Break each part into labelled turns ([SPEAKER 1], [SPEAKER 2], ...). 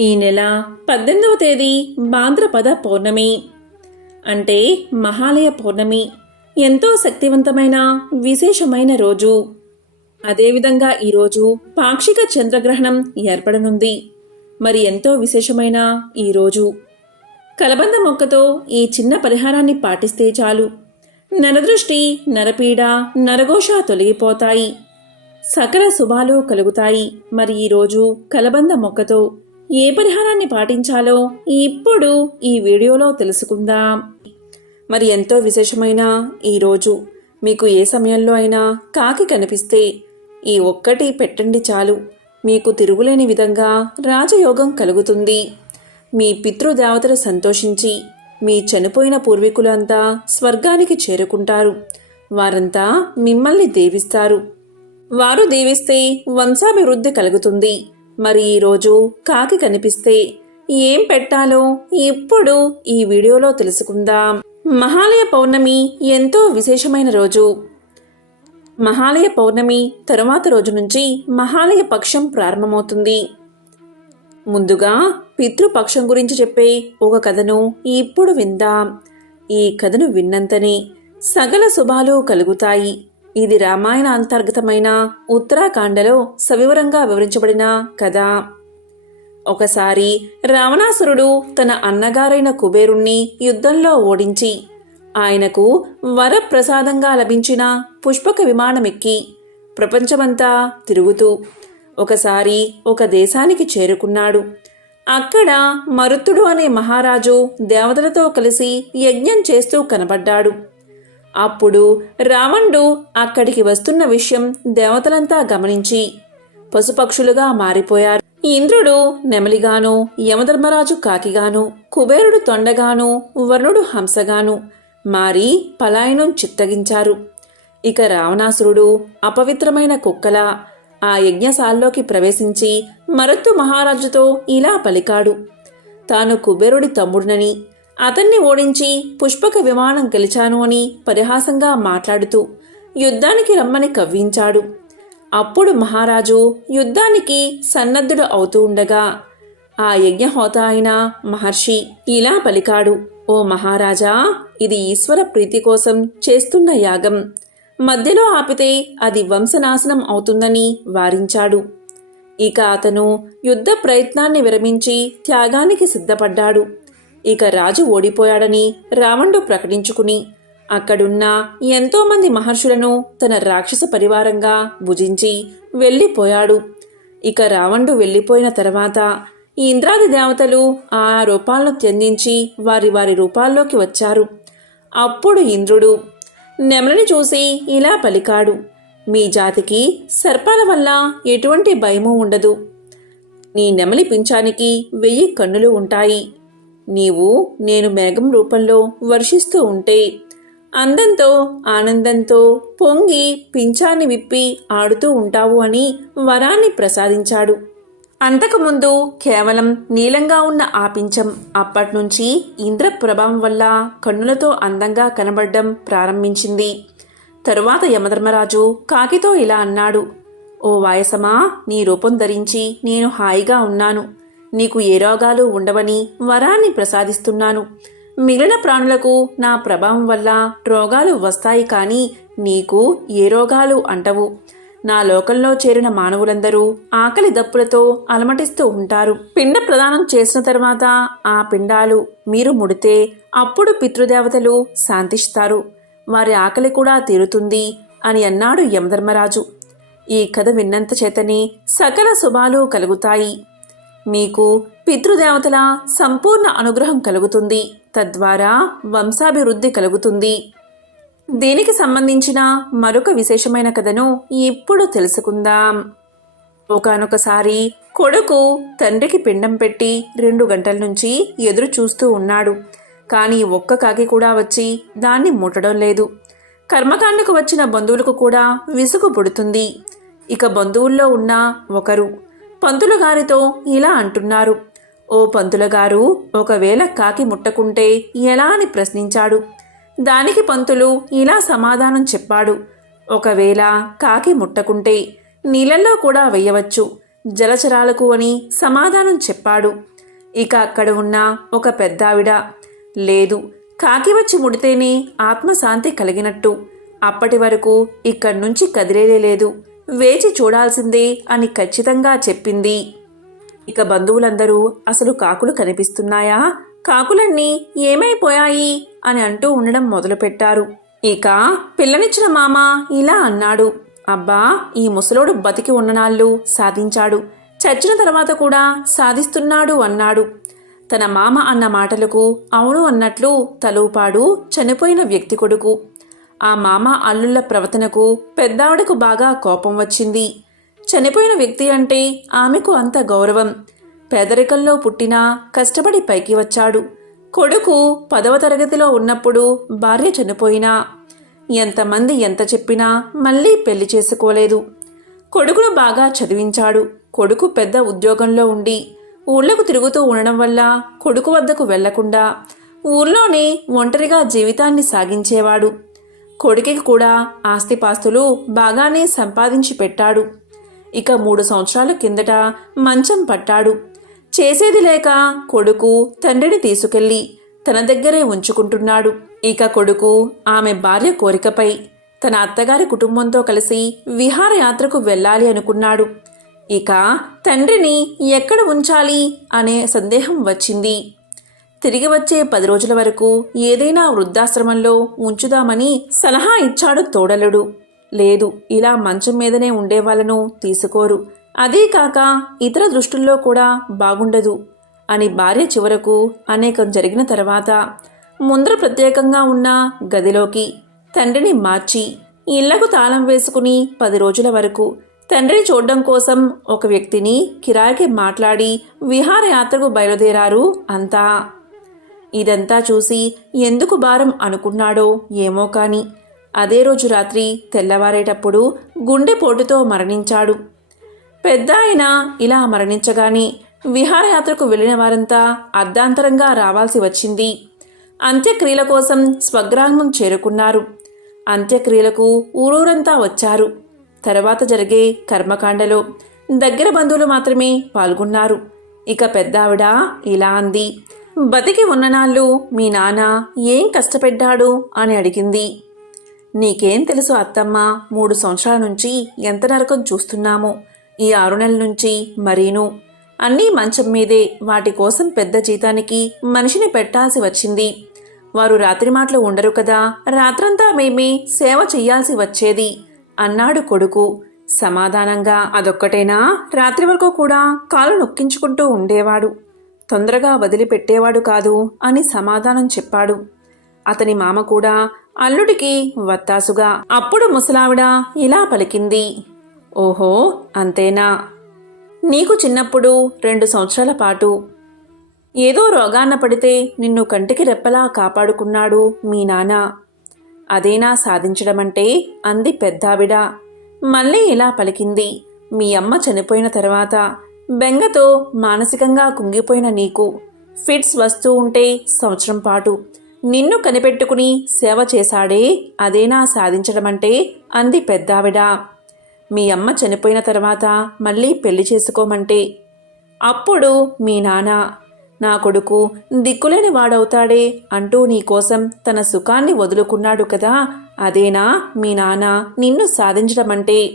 [SPEAKER 1] ఈ నెల పద్దెనిమిదవ తేదీ భాద్రపద పౌర్ణమి. అంటే మహాలయ పౌర్ణమి. ఎంతో శక్తివంతమైన విశేషమైన రోజు. అదేవిధంగా ఈరోజు పాక్షిక చంద్రగ్రహణం ఏర్పడనుంది. మరి ఎంతో విశేషమైన ఈ రోజు. కలబంద మొక్కతో ఈ చిన్న పరిహారాన్ని పాటిస్తే చాలు. నరదృష్టి నరపీడ నరఘోష తొలగిపోతాయి. సకల శుభాలు కలుగుతాయి. మరి ఈరోజు కలబంద మొక్కతో ఏ పరిహారాన్ని పాటించాలో ఇప్పుడు ఈ వీడియోలో తెలుసుకుందాం. మరి ఎంతో విశేషమైన ఈరోజు మీకు ఏ సమయంలో అయినా కాకి కనిపిస్తే ఈ ఒక్కటి పెట్టండి చాలు. మీకు తిరుగులేని విధంగా రాజయోగం కలుగుతుంది. మీ పితృదేవతలు సంతోషించి మీ చనిపోయిన పూర్వీకులంతా స్వర్గానికి చేరుకుంటారు. వారంతా మిమ్మల్ని దేవిస్తారు. వారు దీవిస్తే వంశాభివృద్ధి కలుగుతుంది. మరి ఈరోజు కాకి కనిపిస్తే ఏం పెట్టాలో ఇప్పుడు ఈ వీడియోలో తెలుసుకుందాం. మహాలయ పౌర్ణమి ఎంతో విశేషమైన రోజు. మహాలయ పౌర్ణమి తరువాత రోజు నుంచి మహాలయ పక్షం ప్రారంభమవుతుంది. ముందుగా పితృపక్షం గురించి చెప్పే ఒక కథను ఇప్పుడు విందాం. ఈ కథను విన్నంతనే సగల శుభాలు కలుగుతాయి. ఇది రామాయణ అంతర్గతమైన ఉత్తరాఖండలో సవివరంగా వివరించబడిన కథ. ఒకసారి రావణాసురుడు తన అన్నగారైన కుబేరుణ్ణి యుద్ధంలో ఓడించి ఆయనకు వరప్రసాదంగా లభించిన పుష్పక విమానమెక్కి ప్రపంచమంతా తిరుగుతూ ఒకసారి ఒక దేశానికి చేరుకున్నాడు. అక్కడ మరుత్తుడు అనే మహారాజు దేవతలతో కలిసి యజ్ఞం చేస్తూ కనబడ్డాడు. అప్పుడు రావణుడు అక్కడికి వస్తున్న విషయం దేవతలంతా గమనించి పశుపక్షులుగా మారిపోయారు. ఇంద్రుడు నెమలిగాను యమధర్మరాజు కాకిగాను కుబేరుడు తొండగాను వరుణుడు హంసగాను మారి పలాయనం చిత్తగించారు. ఇక రావణాసురుడు అపవిత్రమైన కుక్కల ఆ యజ్ఞశాల్లోకి ప్రవేశించి మరత్తు మహారాజుతో ఇలా పలికాడు. తాను కుబేరుడి తమ్ముడినని అతన్ని ఓడించి పుష్పక విమానం గెలిచాను అని పరిహాసంగా మాట్లాడుతూ యుద్ధానికి రమ్మని కవ్వించాడు. అప్పుడు మహారాజు యుద్ధానికి సన్నద్ధుడు అవుతూ ఉండగా ఆ యజ్ఞహోత అయిన మహర్షి ఇలా పలికాడు ఓ మహారాజా ఇది ఈశ్వర ప్రీతి కోసం చేస్తున్న యాగం. మధ్యలో ఆపితే అది వంశనాశనం అవుతుందని వారించాడు. ఇక అతను యుద్ధ ప్రయత్నాన్ని విరమించి త్యాగానికి సిద్ధపడ్డాడు. ఇక రాజు ఓడిపోయాడని రావణుడు ప్రకటించుకుని అక్కడున్న ఎంతోమంది మహర్షులను తన రాక్షస పరివారంగా భుజించి వెళ్ళిపోయాడు. ఇక రావణుడు వెళ్ళిపోయిన తర్వాత ఇంద్రాది దేవతలు ఆ రూపాలను త్యందించి వారి వారి రూపాల్లోకి వచ్చారు. అప్పుడు ఇంద్రుడు నెమలిని చూసి ఇలా పలికాడు మీ జాతికి సర్పాల వల్ల ఎటువంటి భయము ఉండదు. నీ నెమలి పింఛానికి వెయ్యి కన్నులు ఉంటాయి. నీవు నేను మేఘం రూపంలో వర్షిస్తూ ఉంటే అందంతో ఆనందంతో పొంగి పింఛాన్ని విప్పి ఆడుతూ ఉంటావు అని వరాన్ని ప్రసాదించాడు. అంతకుముందు కేవలం నీలంగా ఉన్న ఆ పింఛం అప్పట్నుంచి ఇంద్ర ప్రభావం వల్ల కన్నులతో అందంగా కనబడడం ప్రారంభించింది. తరువాత యమధర్మరాజు కాకితో ఇలా అన్నాడు ఓ వాయసమా నీ రూపం ధరించి నేను హాయిగా ఉన్నాను. నీకు ఏ రోగాలు ఉండవని వరాన్ని ప్రసాదిస్తున్నాను. మిగిలిన ప్రాణులకు నా ప్రభావం వల్ల రోగాలు వస్తాయి కానీ నీకు ఏ రోగాలు అంటవు. నా లోకంలో చేరిన మానవులందరూ ఆకలి దప్పులతో అలమటిస్తూ ఉంటారు. పిండ ప్రదానం చేసిన తర్వాత ఆ పిండాలు మీరు ముడితే అప్పుడు పితృదేవతలు శాంతిస్తారు. వారి ఆకలి కూడా తీరుతుంది అని అన్నాడు యమధర్మరాజు. ఈ కథ విన్నంత చేతనే సకల శుభాలు కలుగుతాయి. మీకు పితృదేవతల సంపూర్ణ అనుగ్రహం కలుగుతుంది. తద్వారా వంశాభివృద్ధి కలుగుతుంది. దీనికి సంబంధించిన మరొక విశేషమైన కథను ఇప్పుడు తెలుసుకుందాం. ఒకనొకసారి కొడుకు తండ్రికి పిండం పెట్టి రెండు గంటల నుంచి ఎదురు చూస్తూ ఉన్నాడు. కానీ ఒక్క కాకి కూడా వచ్చి దాన్ని ముట్టడం లేదు. కర్మకాండకు వచ్చిన బంధువులకు కూడా విసుగు పుడుతుంది. ఇక బంధువుల్లో ఉన్న ఒకరు పంతులు గారితో ఇలా అంటున్నారు. ఓ పంతుల గారు ఒకవేళ కాకి ముట్టకుంటే ఎలా అని ప్రశ్నించాడు. దానికి పంతులు ఇలా సమాధానం చెప్పాడు. ఒకవేళ కాకి ముట్టకుంటే నీళ్ళల్లో కూడా వెయ్యవచ్చు జలచరాలకు అని సమాధానం చెప్పాడు. ఇక అక్కడ ఉన్న ఒక పెద్దావిడ లేదు కాకి వచ్చి ముడితేనే ఆత్మశాంతి కలిగినట్టు. అప్పటి వరకు ఇక్కడి నుంచి కదిలేలేదు వేచి చూడాల్సిందే అని ఖచ్చితంగా చెప్పింది. ఇక బంధువులందరూ అసలు కాకులు కనిపిస్తున్నాయా? కాకులన్నీ ఏమైపోయాయి? అని అంటూ ఉండడం మొదలుపెట్టారు. ఇక పిల్లనిచ్చిన మామ ఇలా అన్నాడు. అబ్బా ఈ ముసలోడు బతికి ఉన్ననాళ్ళు సాధించాడు. చచ్చిన తర్వాత కూడా సాధిస్తున్నాడు అన్నాడు. తన మామ అన్న మాటలకు అవును అన్నట్లు తలూపాడు చనిపోయిన వ్యక్తి కొడుకు. ఆ మామ అల్లుళ్ళ ప్రవర్తనకు పెద్దావిడకు బాగా కోపం వచ్చింది. చనిపోయిన వ్యక్తి అంటే ఆమెకు అంత గౌరవం. పేదరికంలో పుట్టినా కష్టపడి పైకి వచ్చాడు. కొడుకు పదవ తరగతిలో ఉన్నప్పుడు భార్య చనిపోయినా ఎంతమంది ఎంత చెప్పినా మళ్ళీ పెళ్ళి చేసుకోలేదు. కొడుకును బాగా చదివించాడు. కొడుకు పెద్ద ఉద్యోగంలో ఉండి ఊళ్ళకు తిరుగుతూ ఉండడం వల్ల కొడుకు వద్దకు వెళ్ళకుండా ఊర్లోనే ఒంటరిగా జీవితాన్ని సాగించేవాడు. కొడుకుకి కూడా ఆస్తిపాస్తులు బాగానే సంపాదించి పెట్టాడు. ఇక మూడు సంవత్సరాల కిందట మంచం పట్టాడు. చేసేది లేక కొడుకు తండ్రిని తీసుకెళ్ళి తన దగ్గరే ఉంచుకుంటున్నాడు. ఇక కొడుకు ఆమె భార్య కోరికపై తన అత్తగారి కుటుంబంతో కలిసి విహారయాత్రకు వెళ్ళాలి అనుకున్నాడు. ఇక తండ్రిని ఎక్కడ ఉంచాలి అనే సందేహం వచ్చింది. తిరిగి వచ్చే పది రోజుల వరకు ఏదైనా వృద్ధాశ్రమంలో ఉంచుదామని సలహా ఇచ్చాడు తోడలుడు. లేదు ఇలా మంచం మీదనే ఉండేవాళ్ళను తీసుకోరు. అదీ కాక ఇతర దృష్టుల్లో కూడా బాగుండదు అని భార్య చివరకు అనేకం జరిగిన తర్వాత ముందర ప్రత్యేకంగా ఉన్న గదిలోకి తండ్రిని మార్చి ఇళ్ళకు తాళం వేసుకుని పది రోజుల వరకు తండ్రిని చూడడం కోసం ఒక వ్యక్తిని కిరాయికి మాట్లాడి విహారయాత్రకు బయలుదేరారు అంతా. ఇదంతా చూసి ఎందుకు భారం అనుకున్నాడో ఏమో కాని. అదే రోజు రాత్రి తెల్లవారేటప్పుడు గుండెపోటుతో మరణించాడు. పెద్ద ఆయన ఇలా మరణించగానే విహారయాత్రకు వెళ్ళిన వారంతా అర్ధాంతరంగా రావాల్సి వచ్చింది. అంత్యక్రియల కోసం స్వగ్రామం చేరుకున్నారు. అంత్యక్రియలకు ఊరూరంతా వచ్చారు. తర్వాత జరిగే కర్మకాండలో దగ్గర బంధువులు మాత్రమే పాల్గొన్నారు. ఇక పెద్దావిడ ఇలా అంది. బతికి ఉన్ననాళ్ళు మీ నాన్న ఏం కష్టపెట్టాడు అని అడిగింది. నీకేం తెలుసు అత్తమ్మ మూడు సంవత్సరాల నుంచి ఎంత నరకం చూస్తున్నాము. ఈ ఆరు నెలల నుంచి మరీను. అన్నీ మంచం మీదే వాటి కోసం పెద్ద జీతానికి మనిషిని పెట్టాల్సి వచ్చింది. వారు రాత్రి మాటలు ఉండరు కదా రాత్రంతా మేమే సేవ చెయ్యాల్సి వచ్చేది. అన్నాడు కొడుకు. సమాధానంగా అదొక్కటేనా? రాత్రి వరకు కూడా కాలు నొక్కించుకుంటూ ఉండేవాడు. తొందరగా వదిలిపెట్టేవాడు కాదు అని సమాధానం చెప్పాడు. అతని మామ కూడా అల్లుడికి వత్తాసుగా అప్పుడు ముసలావిడ ఇలా పలికింది ఓహో అంతేనా? నీకు చిన్నప్పుడు రెండు సంవత్సరాల పాటు ఏదో రోగాన్న పడితే నిన్ను కంటికి రెప్పలా కాపాడుకున్నాడు మీ నాన్న. అదేనా సాధించడమంటే? అంది పెద్దావిడ. మళ్ళీ ఇలా పలికింది. మీ అమ్మ చనిపోయిన తర్వాత బెంగతో మానసికంగా కుంగిపోయిన నీకు. ఫిట్స్ వస్తూ ఉంటే సంవత్సరం పాటు. నిన్ను కనిపెట్టుకుని సేవ చేశాడే అదేనా సాధించడమంటే అంది పెద్దావిడ. మీ అమ్మ చనిపోయిన తర్వాత మళ్ళీ పెళ్ళి చేసుకోమంటే. అప్పుడు మీ నాన్న నా కొడుకు దిక్కులేని వాడవుతాడే అంటూ నీకోసం తన సుఖాన్ని వదులుకున్నాడు కదా అదేనా మీ నాన్న నిన్ను సాధించడమంటే.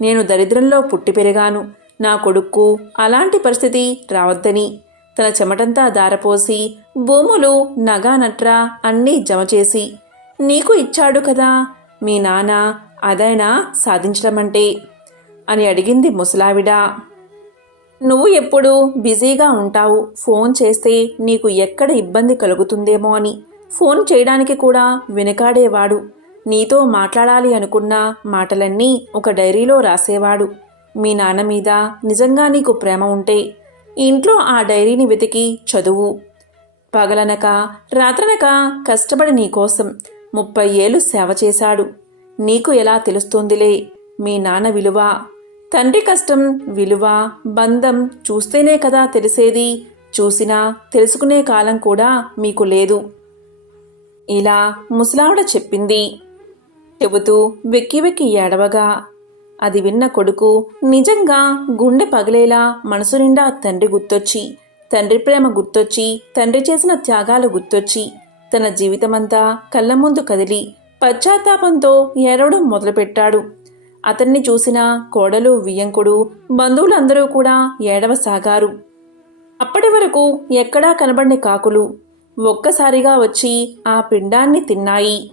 [SPEAKER 1] నేను దరిద్రంలో పుట్టి పెరిగాను నా కొడుక్కు అలాంటి పరిస్థితి రావద్దని. తన చెమటంతా దారపోసి భూములు నగా నట్రా అన్నీ జమ చేసి నీకు ఇచ్చాడు కదా మీ నాన్న అదైనా సాధించడమంటే అని అడిగింది ముసలావిడ. నువ్వు ఎప్పుడు బిజీగా ఉంటావు ఫోన్ చేస్తే నీకు ఎక్కడ ఇబ్బంది కలుగుతుందేమో అని. ఫోన్ చేయడానికి కూడా వెనుకాడేవాడు. నీతో మాట్లాడాలి అనుకున్న మాటలన్నీ ఒక డైరీలో రాసేవాడు. మీ నాన్న మీద నిజంగా నీకు ప్రేమ ఉంటే ఇంట్లో ఆ డైరీని వెతికి చదువు. పగలనక రాత్రనక కష్టపడి నీకోసం ముప్పై ఏళ్ళు సేవ చేశాడు. నీకు ఎలా తెలుస్తోందిలే? మీ నాన్న విలువ. తండ్రి కష్టం విలువ బంధం చూస్తేనే కదా తెలిసేది. చూసినా తెలుసుకునే కాలం కూడా మీకు లేదు. ఇలా ముసలావిడ చెప్పింది. చెబుతూ వెక్కి వెక్కి ఏడవగా అది విన్న కొడుకు నిజంగా గుండె పగిలేలా మనసు నిండా తండ్రి గుర్తొచ్చి తండ్రి ప్రేమ గుర్తొచ్చి తండ్రి చేసిన త్యాగాలు గుర్తొచ్చి తన జీవితమంతా కళ్ళ ముందు కదిలి పశ్చాత్తాపంతో ఏడవడం మొదలుపెట్టాడు. అతన్ని చూసిన కోడలు వియ్యంకుడు బంధువులందరూ కూడా ఏడవసాగారు. అప్పటి వరకు ఎక్కడా కనబడిన కాకులు ఒక్కసారిగా వచ్చి ఆ పిండాన్ని తిన్నాయి.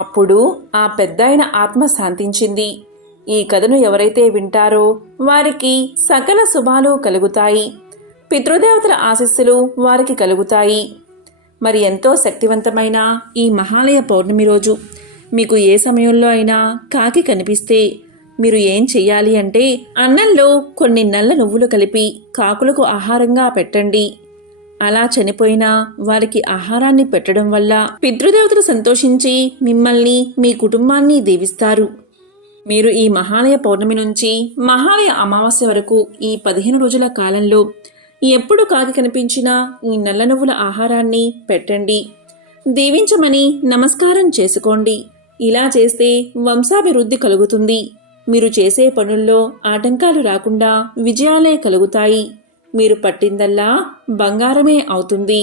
[SPEAKER 1] అప్పుడు ఆ పెద్దాయన ఆత్మ శాంతించింది. ఈ కథను ఎవరైతే వింటారో వారికి సకల శుభాలు కలుగుతాయి. పితృదేవతల ఆశస్సులు వారికి కలుగుతాయి. మరి ఎంతో శక్తివంతమైన ఈ మహాలయ పౌర్ణమి రోజు మీకు ఏ సమయంలో అయినా కాకి కనిపిస్తే మీరు ఏం చెయ్యాలి అంటే అన్నంలో కొన్ని నల్ల నువ్వులు కలిపి కాకులకు ఆహారంగా పెట్టండి. అలా చనిపోయిన వారికి ఆహారాన్ని పెట్టడం వల్ల పితృదేవతలు సంతోషించి మిమ్మల్ని మీ కుటుంబాన్ని దీవిస్తారు. మీరు ఈ మహాలయ పౌర్ణమి నుంచి మహాలయ అమావాస్య వరకు ఈ పదిహేను రోజుల కాలంలో ఎప్పుడు కాకి కనిపించినా ఈ నల్ల నువ్వుల ఆహారాన్ని పెట్టండి. దీవించమని నమస్కారం చేసుకోండి. ఇలా చేస్తే వంశాభివృద్ధి కలుగుతుంది. మీరు చేసే పనుల్లో ఆటంకాలు రాకుండా విజయాలే కలుగుతాయి. మీరు పట్టిందల్లా బంగారమే అవుతుంది.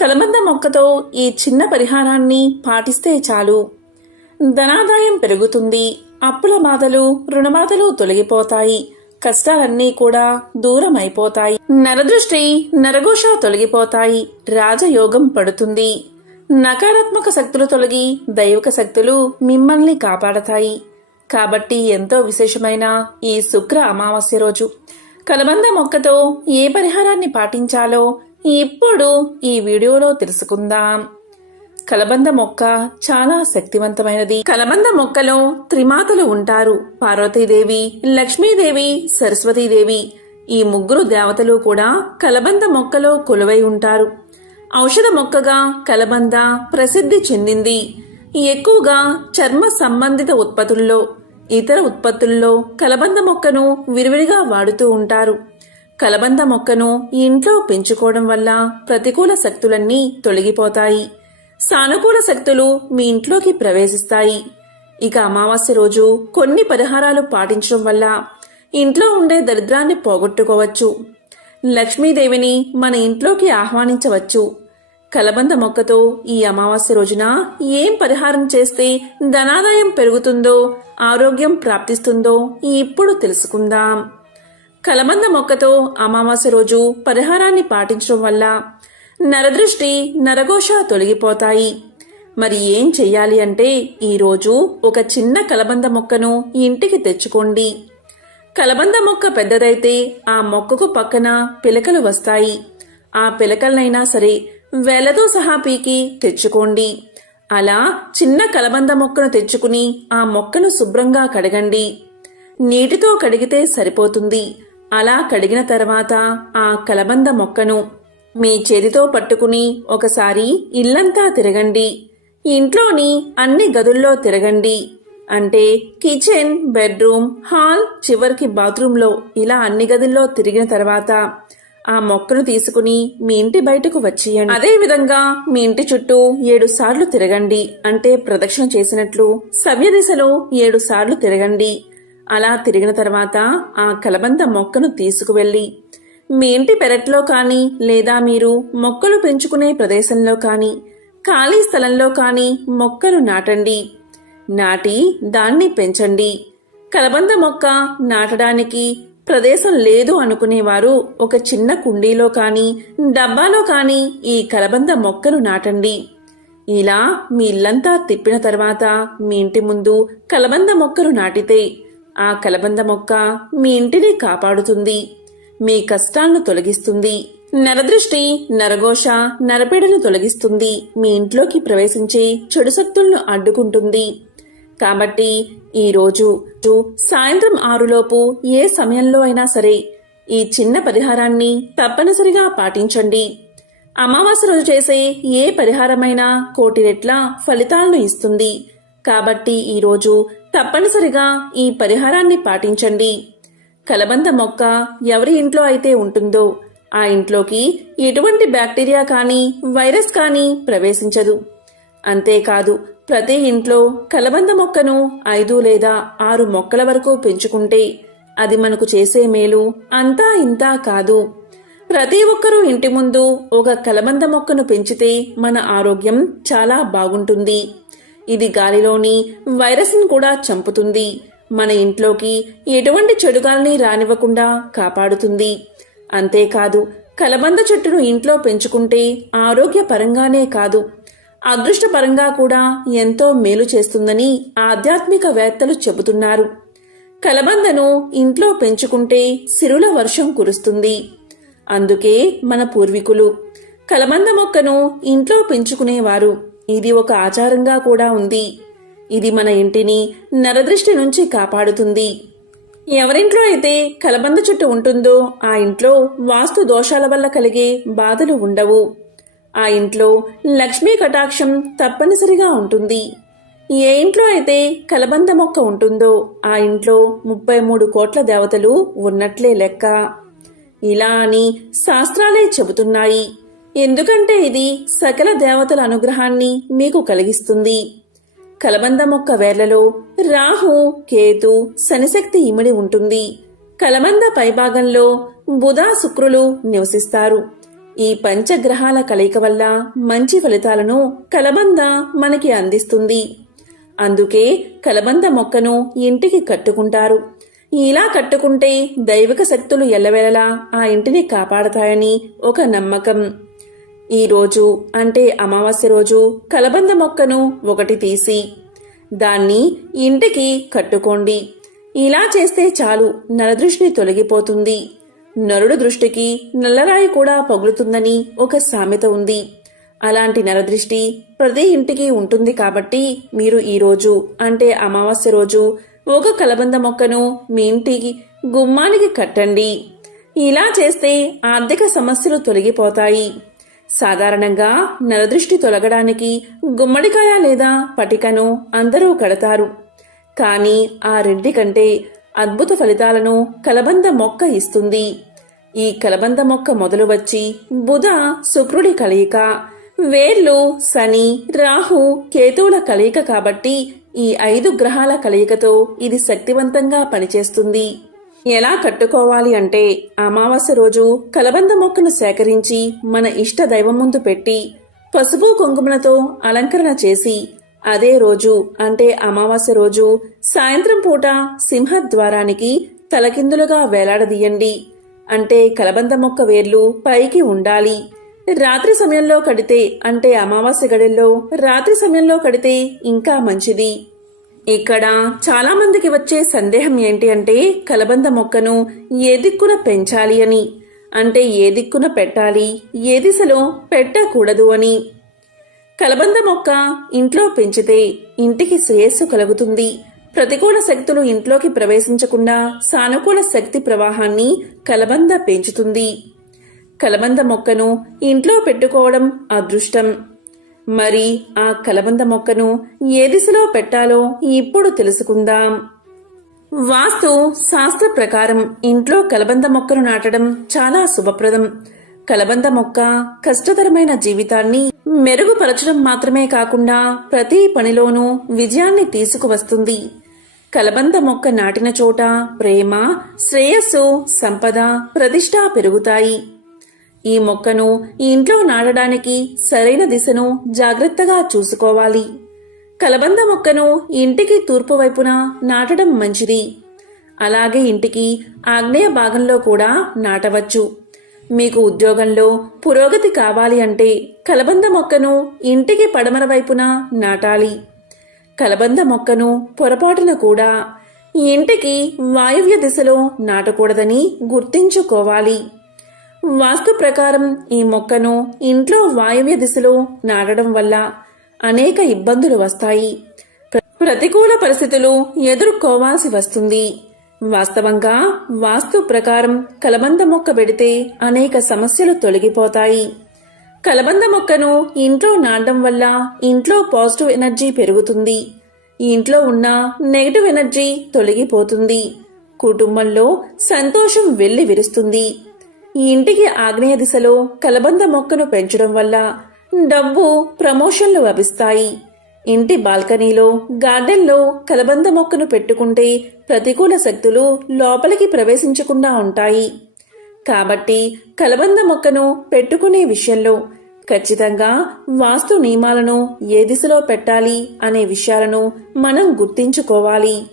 [SPEAKER 1] కలబంద మొక్కతో ఈ చిన్న పరిహారాన్ని పాటిస్తే చాలు. ధనాదాయం పెరుగుతుంది. అప్పుల బాధలు రుణబాధలు తొలగిపోతాయి. కష్టాలన్నీ కూడా దూరం అయిపోతాయి నరదృష్టి నరఘోష తొలగిపోతాయి. రాజయోగం పడుతుంది. నకారాత్మక శక్తులు తొలగి దైవిక శక్తులు మిమ్మల్ని కాపాడతాయి. కాబట్టి ఎంతో విశేషమైన ఈ శుక్ర అమావాస్య రోజు. కలబంద మొక్కతో ఏ పరిహారాన్ని పాటించాలో ఇప్పుడు ఈ వీడియోలో తెలుసుకుందాం. కలబంద మొక్క చాలా శక్తివంతమైనది. కలబంద మొక్కలో త్రిమాతలు ఉంటారు. పార్వతీదేవి లక్ష్మీదేవి సరస్వతీదేవి. ఈ ముగ్గురు దేవతలు కూడా కలబంద మొక్కలో కొలువై ఉంటారు. ఔషధ మొక్కగా కలబంద ప్రసిద్ధి చెందింది. ఎక్కువగా చర్మ సంబంధిత ఉత్పత్తుల్లో ఇతర ఉత్పత్తుల్లో కలబంద మొక్కను విరివిడిగా వాడుతూ ఉంటారు. కలబంద మొక్కను ఇంట్లో పెంచుకోవడం వల్ల ప్రతికూల శక్తులన్నీ తొలగిపోతాయి. సానుకూల శక్తులు మీ ఇంట్లోకి ప్రవేశిస్తాయి. ఇక అమావాస్య రోజు కొన్ని పరిహారాలు పాటించడం వల్ల ఇంట్లో ఉండే దరిద్రాన్ని పోగొట్టుకోవచ్చు. లక్ష్మీదేవిని మన ఇంట్లోకి ఆహ్వానించవచ్చు. కలబంద మొక్కతో ఈ అమావాస్య రోజున ఏం పరిహారం చేస్తే ధనాదాయం పెరుగుతుందో ఆరోగ్యం ప్రాప్తిస్తుందో ఇప్పుడు తెలుసుకుందాం. కలబంద మొక్కతో అమావాస్య రోజు పరిహారాన్ని పాటించడం వల్ల నరదృష్టి నరఘోష తొలగిపోతాయి. మరి ఏం చెయ్యాలి అంటే ఈరోజు ఒక చిన్న కలబంద మొక్కను ఇంటికి తెచ్చుకోండి. కలబంద మొక్క పెద్దదైతే ఆ మొక్కకు పక్కన పిలకలు వస్తాయి. ఆ పిలకలనైనా సరే వెలతో సహా పీకి తెచ్చుకోండి. అలా చిన్న కలబంద మొక్కను తెచ్చుకుని ఆ మొక్కను శుభ్రంగా కడగండి. నీటితో కడిగితే సరిపోతుంది. అలా కడిగిన తర్వాత ఆ కలబంద మొక్కను మీ చేతితో పట్టుకుని ఒకసారి ఇల్లంతా తిరగండి. ఇంట్లోని అన్ని గదుల్లో తిరగండి. అంటే కిచెన్ బెడ్రూమ్ హాల్ చివరికి బాత్రూంలో ఇలా అన్ని గదుల్లో తిరిగిన తర్వాత ఆ మొక్కను తీసుకుని మీ ఇంటి బయటకు వచ్చేయండి. అదే విధంగా మీ ఇంటి చుట్టూ ఏడు సార్లు తిరగండి. అంటే ప్రదక్షిణ చేసినట్లు సవ్య దిశలో ఏడు సార్లు తిరగండి. అలా తిరిగిన తర్వాత ఆ కలబంద మొక్కను తీసుకువెళ్ళి మీ ఇంటి పెరట్లో కానీ లేదా మీరు మొక్కలు పెంచుకునే ప్రదేశంలో కానీ ఖాళీ స్థలంలో కానీ మొక్కలు నాటండి. నాటి దాన్ని పెంచండి. కలబంద మొక్క నాటడానికి ప్రదేశం లేదు అనుకునేవారు ఒక చిన్న కుండీలో కానీ డబ్బాలో కానీ ఈ కలబంద మొక్కను నాటండి. ఇలా మీ ఇల్లంతా తిప్పిన తర్వాత మీ ఇంటి ముందు కలబంద మొక్కను నాటితే ఆ కలబంద మొక్క మీ ఇంటిని కాపాడుతుంది. మీ కష్టాలను తొలగిస్తుంది. నరదృష్టి నరఘోష నరపీడను తొలగిస్తుంది. మీ ఇంట్లోకి ప్రవేశించే చెడు శక్తులను అడ్డుకుంటుంది. కాబట్టి ఈ రోజు సాయంత్రం ఆరులోపు ఏ సమయంలో అయినా సరే ఈ చిన్న పరిహారాన్ని తప్పనిసరిగా పాటించండి. అమావాస్య రోజు చేసే ఏ పరిహారమైనా కోటి రెట్ల ఫలితాలను ఇస్తుంది. కాబట్టి ఈరోజు తప్పనిసరిగా ఈ పరిహారాన్ని పాటించండి. కలబంద మొక్క ఎవరి ఇంట్లో అయితే ఉంటుందో ఆ ఇంట్లోకి ఎటువంటి బ్యాక్టీరియా కానీ వైరస్ కానీ ప్రవేశించదు. అంతేకాదు ప్రతి ఇంట్లో కలబంద మొక్కను ఐదు లేదా ఆరు మొక్కల వరకు పెంచుకుంటే అది మనకు చేసే మేలు అంతా ఇంతా కాదు. ప్రతి ఒక్కరూ ఇంటి ముందు ఒక కలబంద మొక్కను పెంచితే మన ఆరోగ్యం చాలా బాగుంటుంది. ఇది గాలిలోని వైరస్ను కూడా చంపుతుంది. మన ఇంట్లోకి ఎటువంటి చెడుగాల్ని రానివ్వకుండా కాపాడుతుంది. అంతేకాదు కలబంద చెట్టును ఇంట్లో పెంచుకుంటే ఆరోగ్యపరంగానే కాదు. అదృష్టపరంగా కూడా ఎంతో మేలు చేస్తుందని ఆధ్యాత్మికవేత్తలు చెబుతున్నారు. కలబందను ఇంట్లో పెంచుకుంటే సిరుల వర్షం కురుస్తుంది. అందుకే మన పూర్వీకులు కలబంద మొక్కను ఇంట్లో పెంచుకునేవారు. ఇది ఒక ఆచారంగా కూడా ఉంది. ఇది మన ఇంటిని నరదృష్టి నుంచి కాపాడుతుంది. ఎవరింట్లో అయితే కలబంద చెట్టు ఉంటుందో ఆ ఇంట్లో వాస్తు దోషాల వల్ల కలిగే బాధలు ఉండవు. ఆ ఇంట్లో లక్ష్మీ కటాక్షం తప్పనిసరిగా ఉంటుంది. ఏ ఇంట్లో అయితే కలబంద మొక్క ఉంటుందో ఆ ఇంట్లో ముప్పై మూడు కోట్ల దేవతలు ఉన్నట్లే లెక్క. ఇలా అని శాస్త్రాలే చెబుతున్నాయి. ఎందుకంటే ఇది సకల దేవతల అనుగ్రహాన్ని మీకు కలిగిస్తుంది. కలబంద మొక్క వేర్లలో రాహు కేతు శనిశక్తి ఇమిడి ఉంటుంది. కలబంద పైభాగంలో బుధ శుక్రులు నివసిస్తారు. ఈ పంచగ్రహాల కలయిక వల్ల మంచి ఫలితాలను కలబంద మనకి అందిస్తుంది. అందుకే కలబంద మొక్కను ఇంటికి కట్టుకుంటారు. ఇలా కట్టుకుంటే దైవిక శక్తులు ఎల్లవేళలా ఆ ఇంటిని కాపాడతాయని ఒక నమ్మకం. ఈ రోజు అంటే అమావాస్య రోజు కలబంద మొక్కను ఒకటి తీసి దాన్ని ఇంటికి కట్టుకోండి. ఇలా చేస్తే చాలు నరదృష్టి తొలగిపోతుంది. నరుడు దృష్టికి నల్లరాయి కూడా పగులుతుందని ఒక సామెత ఉంది. అలాంటి నరదృష్టి ప్రతి ఇంటికి ఉంటుంది కాబట్టి మీరు ఈరోజు అంటే అమావాస్య రోజు ఒక కలబంద మొక్కను మీ ఇంటికి గుమ్మానికి కట్టండి. ఇలా చేస్తే ఆర్థిక సమస్యలు తొలగిపోతాయి. సాధారణంగా నరదృష్టి తొలగడానికి గుమ్మడికాయ లేదా పటికను అందరూ కడతారు. కానీ ఆ రెండి కంటే అద్భుత ఫలితాలను కలబంద మొక్క ఇస్తుంది. ఈ కలబంద మొక్క మొదలు వచ్చి బుధ శుక్రుడి కలయిక వేర్లు శని రాహు కేతువుల కలయిక కాబట్టి ఈ ఐదు గ్రహాల కలయికతో ఇది శక్తివంతంగా పనిచేస్తుంది. ఎలా కట్టుకోవాలి అంటే అమావాస్య రోజు కలబంద మొక్కను సేకరించి మన ఇష్ట దైవం ముందు పెట్టి పసుపు కుంకుమలతో అలంకరణ చేసి అదే రోజు అంటే అమావాస్య రోజు సాయంత్రం పూట సింహద్వారానికి తలకిందులుగా వేలాడదీయండి. అంటే కలబంద మొక్క వేర్లు పైకి ఉండాలి. రాత్రి సమయంలో కడితే అంటే అమావాస్య గడిల్లో రాత్రి సమయంలో కడితే ఇంకా మంచిది. ఇక్కడ చాలా మందికి వచ్చే సందేహం ఏంటి అంటే కలబంద మొక్కను ఏ దిక్కున పెంచాలి అని. అంటే ఏ దిక్కున పెట్టాలి ఏ దిశలో పెట్టకూడదు అని. కలబంద మొక్క ఇంట్లో పెంచితే ఇంటికి శ్రేయస్సు కలుగుతుంది. ప్రతికూల శక్తులు ఇంట్లోకి ప్రవేశించకుండా సానుకూల శక్తి ప్రవాహాన్ని కలబంద పెంచుతుంది. కలబంద మొక్కను ఇంట్లో పెట్టుకోవడం అదృష్టం. మరి ఆ కలబంద మొక్కను ఏ దిశలో పెట్టాలో ఇప్పుడు తెలుసుకుందాం. వాస్తు శాస్త్ర ప్రకారం ఇంట్లో కలబంద మొక్కను నాటడం చాలా శుభప్రదం. కలబంద మొక్క కష్టతరమైన జీవితాన్ని మెరుగుపరచడం మాత్రమే కాకుండా ప్రతి పనిలోనూ విజయాన్ని తీసుకువస్తుంది. కలబంద మొక్క నాటిన చోట ప్రేమ శ్రేయస్సు సంపద ప్రతిష్ట పెరుగుతాయి. ఈ మొక్కను ఇంట్లో నాటడానికి సరైన దిశను జాగ్రత్తగా చూసుకోవాలి. కలబంద మొక్కను ఇంటికి తూర్పు వైపున నాటడం మంచిది. అలాగే ఇంటికి ఆగ్నేయ భాగంలో కూడా నాటవచ్చు. మీకు ఉద్యోగంలో పురోగతి కావాలి అంటే కలబంద మొక్కను ఇంటికి పడమర వైపున నాటాలి. కలబంద మొక్కను పొరపాటున కూడా ఇంటికి వాయువ్య దిశలో నాటకూడదని గుర్తించుకోవాలి. వాస్తు ప్రకారం ఈ మొక్కను ఇంట్లో వాయువ్య దిశలో నాటడం వల్ల అనేక ఇబ్బందులు వస్తాయి. ప్ర- ప్రతికూల పరిస్థితులు ఎదుర్కోవాల్సి వస్తుంది. వాస్తవంగా వాస్తు ప్రకారం కలబంద మొక్క పెడితే అనేక సమస్యలు తొలగిపోతాయి. కలబంద మొక్కను ఇంట్లో నాటడం వల్ల ఇంట్లో పాజిటివ్ ఎనర్జీ పెరుగుతుంది. ఇంట్లో ఉన్న నెగిటివ్ ఎనర్జీ తొలగిపోతుంది. కుటుంబంలో సంతోషం వెళ్ళి విరుస్తుంది. ఈ ఇంటికి ఆగ్నేయ దిశలో కలబంద మొక్కను పెంచడం వల్ల డబ్బు ప్రమోషన్లు లభిస్తాయి. ఇంటి బాల్కనీలో గార్డెన్లో కలబంద మొక్కను పెట్టుకుంటే ప్రతికూల శక్తులు లోపలికి ప్రవేశించకుండా ఉంటాయి. కాబట్టి కలబంద మొక్కను పెట్టుకునే విషయంలో ఖచ్చితంగా వాస్తు నియమాలను ఏ దిశలో పెట్టాలి అనే విషయాలను మనం గుర్తించుకోవాలి.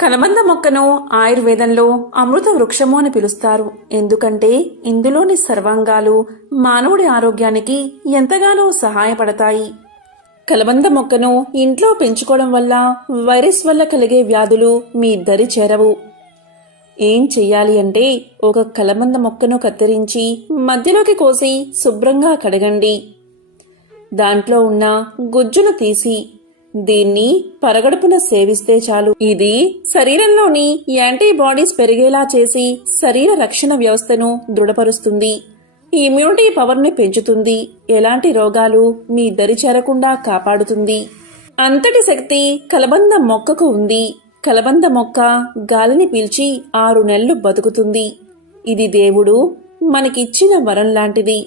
[SPEAKER 1] కలబంద మొక్కను ఆయుర్వేదంలో అమృత వృక్షము అని పిలుస్తారు. ఎందుకంటే ఇందులోని సర్వాంగాలు మానవుడి ఆరోగ్యానికి ఎంతగానో సహాయపడతాయి. కలబంద మొక్కను ఇంట్లో పెంచుకోవడం వల్ల వైరస్ వల్ల కలిగే వ్యాధులు మీ దరి చేరవు. ఏం చెయ్యాలి అంటే ఒక కలబంద మొక్కను కత్తిరించి మధ్యలోకి కోసి శుభ్రంగా కడగండి. దాంట్లో ఉన్న గుజ్జును తీసి దీన్ని పరగడుపున సేవిస్తే చాలు. ఇది శరీరంలోని యాంటీబాడీస్ పెరిగేలా చేసి శరీర రక్షణ వ్యవస్థను దృఢపరుస్తుంది. ఇమ్యూనిటీ పవర్ని పెంచుతుంది. ఎలాంటి రోగాలు మీ దరి చేరకుండా కాపాడుతుంది. అంతటి శక్తి కలబంద మొక్కకు ఉంది. కలబంద మొక్క గాలిని పీల్చి ఆరు నెలలు బతుకుతుంది. ఇది దేవుడు మనకిచ్చిన వరం లాంటిది.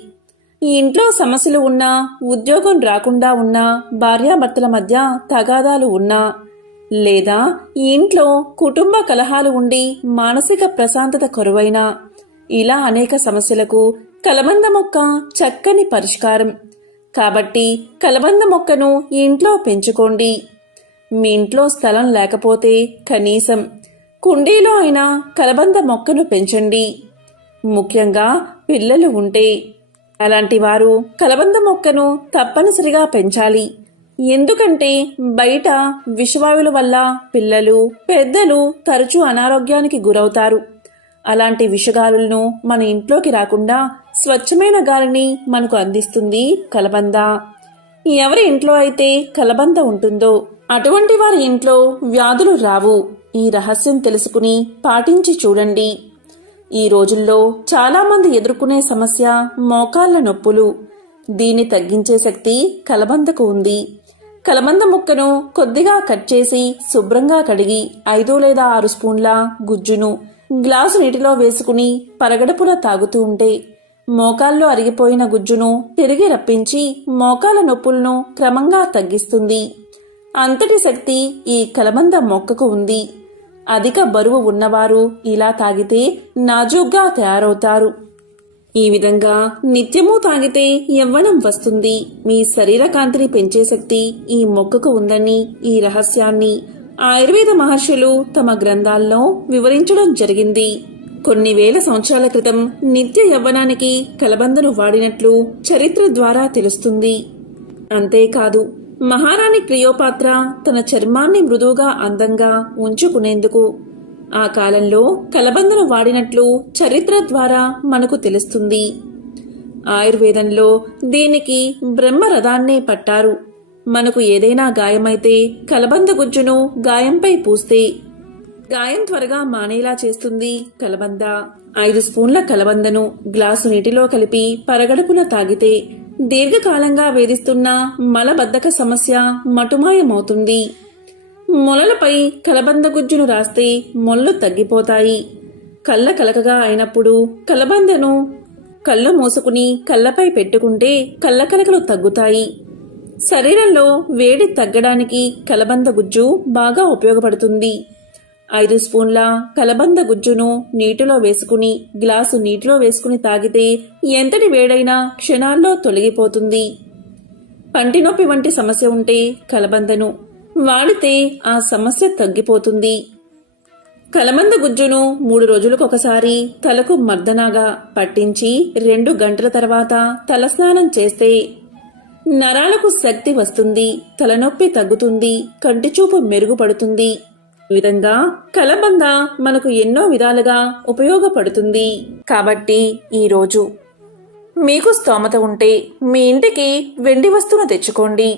[SPEAKER 1] ఈ ఇంట్లో సమస్యలు ఉన్నా ఉద్యోగం రాకుండా ఉన్నా భార్యాభర్తల మధ్య తగాదాలు ఉన్నా లేదా ఈ ఇంట్లో కుటుంబ కలహాలు ఉండి మానసిక ప్రశాంతత కరువైనా ఇలా అనేక సమస్యలకు కలబంద మొక్క చక్కని పరిష్కారం. కాబట్టి కలబంద మొక్కను ఇంట్లో పెంచుకోండి. మీ ఇంట్లో స్థలం లేకపోతే కనీసం కుండీలో అయినా కలబంద మొక్కను పెంచండి. ముఖ్యంగా పిల్లలు ఉంటే అలాంటి వారు కలబంద మొక్కను తప్పనిసరిగా పెంచాలి. ఎందుకంటే బయట విషవాయువుల వల్ల పిల్లలు పెద్దలు తరచూ అనారోగ్యానికి గురవుతారు. అలాంటి విషగాలులను మన ఇంట్లోకి రాకుండా స్వచ్ఛమైన గాలిని మనకు అందిస్తుంది కలబంద. ఎవరి ఇంట్లో అయితే కలబంద ఉంటుందో అటువంటి వారి ఇంట్లో వ్యాధులు రావు. ఈ రహస్యం తెలుసుకుని పాటించి చూడండి. ఈ రోజుల్లో చాలామంది ఎదుర్కొనే సమస్య మోకాళ్ళ నొప్పులు. దీన్ని తగ్గించే శక్తి కలబందకు ఉంది. కలబంద ముక్కను కొద్దిగా కట్ చేసి శుభ్రంగా కడిగి ఐదు లేదా ఆరు స్పూన్ల గుజ్జును గ్లాసు నీటిలో వేసుకుని పరగడుపున తాగుతూ ఉంటే మోకాల్లో అరిగిపోయిన గుజ్జును తిరిగి రప్పించి మోకాల నొప్పులను క్రమంగా తగ్గిస్తుంది. అంతటి శక్తి ఈ కలబంద మొక్కకు ఉంది. అధిక బరువు ఉన్నవారు ఇలా తాగితే నాజూగ్గా తయారవుతారు. ఈ విధంగా నిత్యము తాగితే యవ్వనం వస్తుంది. మీ శరీర కాంతిని పెంచే శక్తి ఈ మొక్కకు ఉందని ఈ రహస్యాన్ని ఆయుర్వేద మహర్షులు తమ గ్రంథాల్లో వివరించడం జరిగింది. కొన్ని వేల సంవత్సరాల క్రితం నిత్య యవ్వనానికి కలబందను వాడినట్లు చరిత్ర ద్వారా తెలుస్తుంది. అంతేకాదు మహారాణి క్లియోపాత్ర తన చర్మాన్ని మృదువుగా అందంగా ఉంచుకునేందుకు. ఆ కాలంలో కలబందను వాడినట్లు చరిత్ర ద్వారా మనకు తెలుస్తుంది. ఆయుర్వేదంలో దీనికి బ్రహ్మరథాన్నే పట్టారు. మనకు ఏదైనా గాయమైతే కలబంద గుజ్జును గాయంపై పూస్తే. గాయం త్వరగా మానేలా చేస్తుంది కలబంద. ఐదు స్పూన్ల కలబందను గ్లాసు నీటిలో కలిపి పరగడుపున తాగితే దీర్ఘకాలంగా వేధిస్తున్న మలబద్ధక సమస్య మటుమాయమవుతుంది. మొలలపై కలబంద గుజ్జును రాస్తే మొల్లు తగ్గిపోతాయి. కళ్ళ కలకగా అయినప్పుడు కలబందను కళ్ళు మూసుకుని కళ్ళపై పెట్టుకుంటే కళ్ళ కలకలు తగ్గుతాయి. శరీరంలో వేడి తగ్గడానికి కలబంద గుజ్జు బాగా ఉపయోగపడుతుంది. ఐదు స్పూన్ల కలబంద గుజ్జును నీటిలో వేసుకుని గ్లాసు నీటిలో వేసుకుని తాగితే ఎంతటి వేడైనా క్షణాల్లో తొలగిపోతుంది. పంటి నొప్పి వంటి సమస్య ఉంటే కలబందను వాడితే ఆ సమస్య తగ్గిపోతుంది. కలబంద గుజ్జును మూడు రోజులకు ఒకసారి తలకు మర్దనాగా పట్టించి రెండు గంటల తర్వాత తలస్నానం చేస్తే నరాలకు శక్తి వస్తుంది తలనొప్పి తగ్గుతుంది కంటిచూపు మెరుగుపడుతుంది. ఈ విధంగా కలబంద మనకు ఎన్నో విధాలుగా ఉపయోగపడుతుంది. కాబట్టి ఈరోజు మీకు స్తోమత ఉంటే మీ ఇంటికి వెండి వస్తువును తెచ్చుకోండి.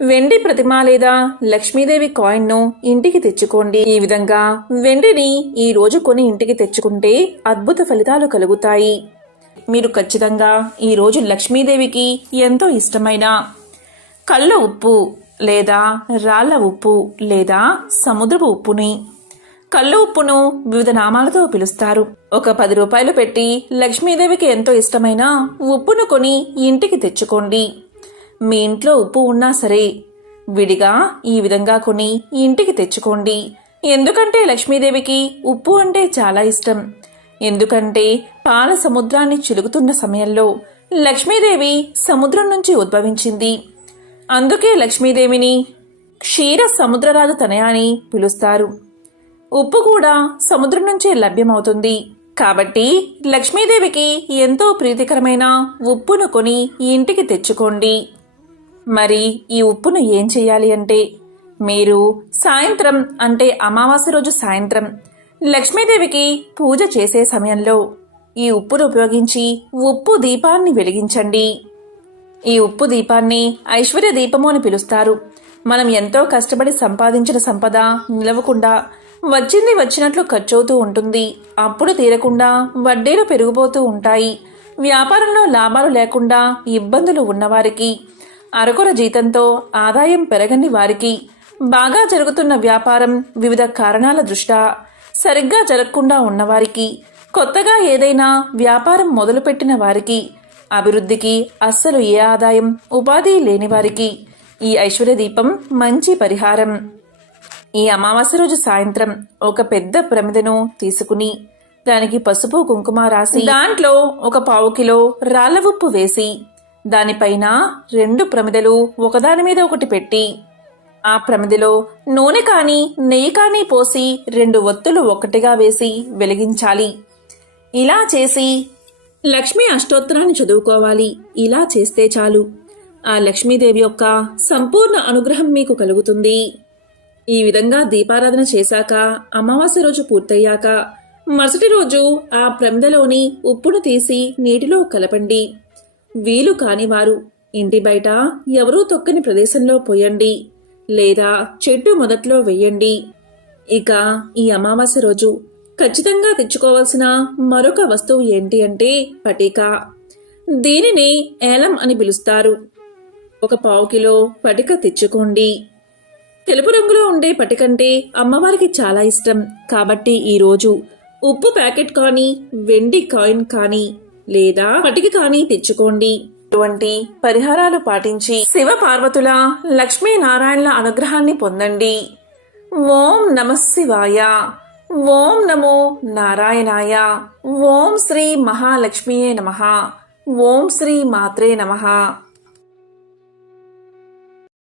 [SPEAKER 1] వెండి ప్రతిమ లేదా లక్ష్మీదేవి కాయిన్ను ఇంటికి తెచ్చుకోండి. ఈ విధంగా వెండిని ఈ రోజు కొని ఇంటికి తెచ్చుకుంటే అద్భుత ఫలితాలు కలుగుతాయి. మీరు ఖచ్చితంగా ఈ రోజు లక్ష్మీదేవికి ఎంతో ఇష్టమైన కళ్ళ ఉప్పు లేదా రాళ్ళ ఉప్పు లేదా సముద్రపు ఉప్పుని. కళ్ళు ఉప్పును వివిధ నామాలతో పిలుస్తారు. ఒక పది రూపాయలు పెట్టి లక్ష్మీదేవికి ఎంతో ఇష్టమైన ఉప్పును కొని ఇంటికి తెచ్చుకోండి. మీ ఇంట్లో ఉప్పు ఉన్నా సరే విడిగా ఈ విధంగా కొని ఇంటికి తెచ్చుకోండి. ఎందుకంటే లక్ష్మీదేవికి ఉప్పు అంటే చాలా ఇష్టం. ఎందుకంటే పాల సముద్రాన్ని చిలుకుతున్న సమయంలో లక్ష్మీదేవి సముద్రం నుంచి ఉద్భవించింది. అందుకే లక్ష్మీదేవిని క్షీర సముద్రరాజు తనయ అని పిలుస్తారు. ఉప్పు కూడా సముద్రం నుంచే లభ్యమవుతుంది. కాబట్టి లక్ష్మీదేవికి ఎంతో ప్రీతికరమైన ఉప్పును కొని ఇంటికి తెచ్చుకోండి. మరి ఈ ఉప్పును ఏం చేయాలి అంటే మీరు సాయంత్రం అంటే అమావాస్య రోజు సాయంత్రం లక్ష్మీదేవికి పూజ చేసే సమయంలో ఈ ఉప్పును ఉపయోగించి ఉప్పు దీపాన్ని వెలిగించండి. ఈ ఉప్పు దీపాన్ని ఐశ్వర్య దీపము అని పిలుస్తారు. మనం ఎంతో కష్టపడి సంపాదించిన సంపద నిలవకుండా వచ్చింది వచ్చినట్లు ఖర్చవుతూ ఉంటుంది. అప్పుడు తీరకుండా వడ్డీలు పెరిగిపోతూ ఉంటాయి. వ్యాపారంలో లాభాలు లేకుండా ఇబ్బందులు ఉన్నవారికి అరకొర జీతంతో ఆదాయం పెరగని వారికి బాగా జరుగుతున్న వ్యాపారం వివిధ కారణాల దృష్ట్యా సరిగ్గా జరగకుండా ఉన్నవారికి కొత్తగా ఏదైనా వ్యాపారం మొదలుపెట్టిన వారికి అభివృద్ధికి అస్సలు ఏ ఆదాయం ఉపాధి లేని వారికి ఈ ఐశ్వర్య దీపం మంచి పరిహారం. ఈ అమావాస్య రోజు సాయంత్రం ఒక పెద్ద ప్రమిదను తీసుకుని దానికి పసుపు కుంకుమ రాసి దాంట్లో ఒక పావు కిలో రాళ్ళ ఉప్పు వేసి దానిపైన రెండు ప్రమిదలు ఒకదాని మీద ఒకటి పెట్టి ఆ ప్రమిదిలో నూనె కానీ నెయ్యి కానీ పోసి రెండు ఒత్తులు ఒకటిగా వేసి వెలిగించాలి. ఇలా చేసి లక్ష్మీ అష్టోత్తరాన్ని చదువుకోవాలి. ఇలా చేస్తే చాలు. ఆ లక్ష్మీదేవి యొక్క సంపూర్ణ అనుగ్రహం మీకు కలుగుతుంది. ఈ విధంగా దీపారాధన చేశాక అమావాస్య రోజు పూర్తయ్యాక మరుసటి రోజు ఆ ప్రమిదలోని ఉప్పును తీసి నీటిలో కలపండి. వీలు కానివారు ఇంటి బయట ఎవరూ తొక్కని ప్రదేశంలో పోయండి లేదా చెట్టు మొదట్లో వెయ్యండి ఇక ఈ అమావాస్య రోజు ఖచ్చితంగా తెచ్చుకోవాల్సిన మరొక వస్తువు ఏంటి అంటే పటిక. దీనిని ఏలం అని పిలుస్తారు. ఒక పావు కిలో పటిక తెచ్చుకోండి. తెలుపు రంగులో ఉండే పటికంటే అమ్మవారికి చాలా ఇష్టం. కాబట్టి ఈరోజు ఉప్పు ప్యాకెట్ కానీ వెండి కాయిన్ కానీ లేదా పటిక కానీ తెచ్చుకోండి. ఇటువంటి పరిహారాలు పాటించి శివ పార్వతుల లక్ష్మీ నారాయణల అనుగ్రహాన్ని పొందండి. ఓం నమ శివాయ. ఓం నమో నారాయణాయ ఓం శ్రీ మహాలక్ష్మియే నమ ఓం శ్రీ మాత్రే నమః